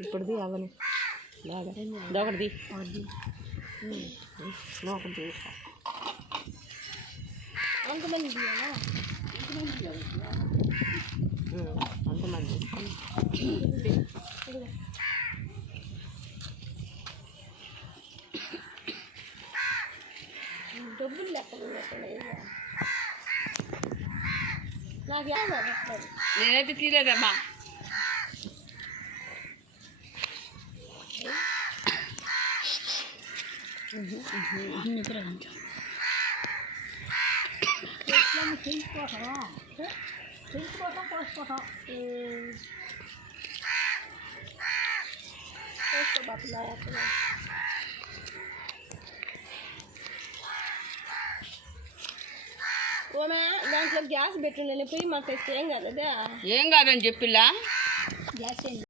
ఇప్పుడుది అవని ఒకటిది ఒకటి అంతమంది డబ్బులు లెక్క నాకు నేనైతే తీరేదమ్మా తెలుసుకోవటం దాంట్లో గ్యాస్ పెట్టుండే పోయి మాకు తెస్తే ఏం కాదు అదే ఏం కాదని చెప్పిలా గ్యాస్